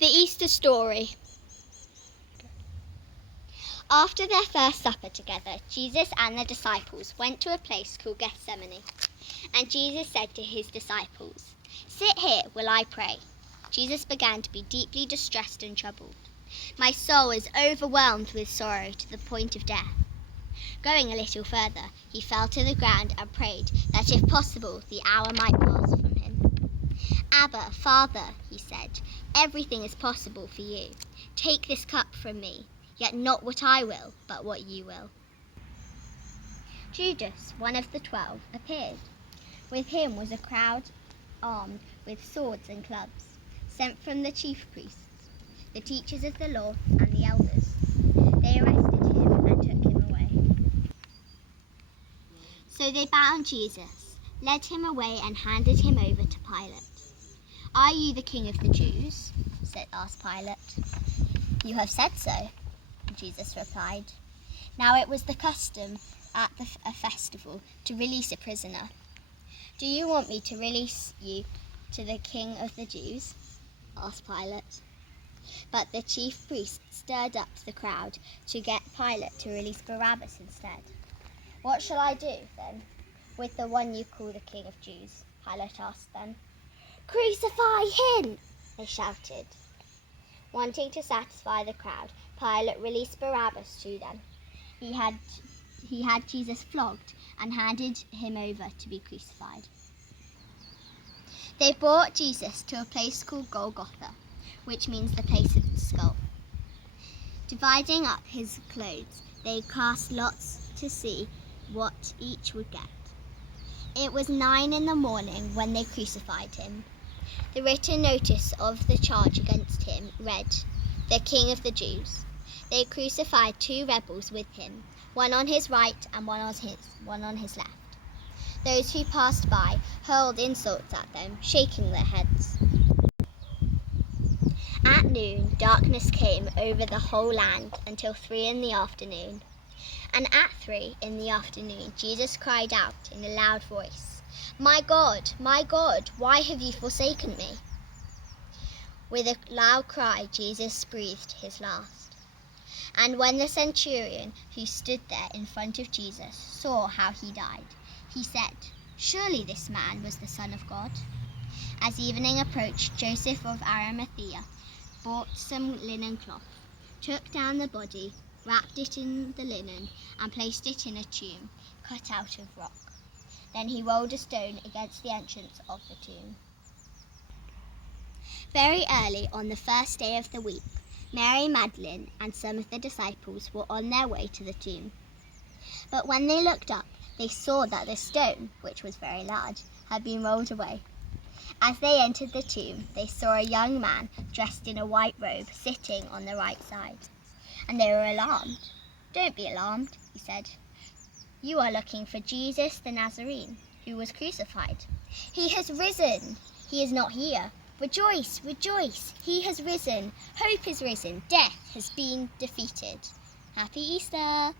The Easter story. After their first supper together, Jesus and the disciples went to a place called Gethsemane. And Jesus said to his disciples, "Sit here while I pray." Jesus began to be deeply distressed and troubled. "My soul is overwhelmed with sorrow to the point of death." Going a little further, he fell to the ground and prayed that if possible the hour might pass from him. "Abba, Father," he said, "everything is possible for you. Take this cup from me, yet not what I will, but what you will." Judas, one of the 12, appeared. With him was a crowd armed with swords and clubs, sent from the chief priests, the teachers of the law, and the elders. They arrested him and took him away. So they bound Jesus, led him away, and handed him over to Pilate. "Are you the king of the Jews?" asked Pilate. "You have said so," Jesus replied. Now it was the custom at a festival to release a prisoner. "Do you want me to release you to the king of the Jews?" asked Pilate. But the chief priests stirred up the crowd to get Pilate to release Barabbas instead. "What shall I do, then, with the one you call the king of Jews?" Pilate asked them. "Crucify him!" they shouted. Wanting to satisfy the crowd, Pilate released Barabbas to them. He had Jesus flogged and handed him over to be crucified. They brought Jesus to a place called Golgotha, which means the place of the skull. Dividing up his clothes, they cast lots to see what each would get. It was 9 a.m. when they crucified him. The written notice of the charge against him read, "The King of the Jews." They crucified 2 rebels with him, one on his right and one on his left. Those who passed by hurled insults at them, shaking their heads. At noon, darkness came over the whole land until 3 p.m. And at 3 p.m, Jesus cried out in a loud voice, my God, why have you forsaken me?" With a loud cry, Jesus breathed his last. And when the centurion who stood there in front of Jesus saw how he died, he said, "Surely this man was the Son of God." As evening approached, Joseph of Arimathea bought some linen cloth, took down the body, wrapped it in the linen, and placed it in a tomb cut out of rock. Then he rolled a stone against the entrance of the tomb. Very early on the first day of the week, Mary Magdalene and some of the disciples were on their way to the tomb. But when they looked up, they saw that the stone, which was very large, had been rolled away. As they entered the tomb, they saw a young man dressed in a white robe sitting on the right side. And they were alarmed. "Don't be alarmed," he said. "You are looking for Jesus the Nazarene, who was crucified. He has risen. He is not here. Rejoice, rejoice. He has risen. Hope is risen. Death has been defeated." Happy Easter!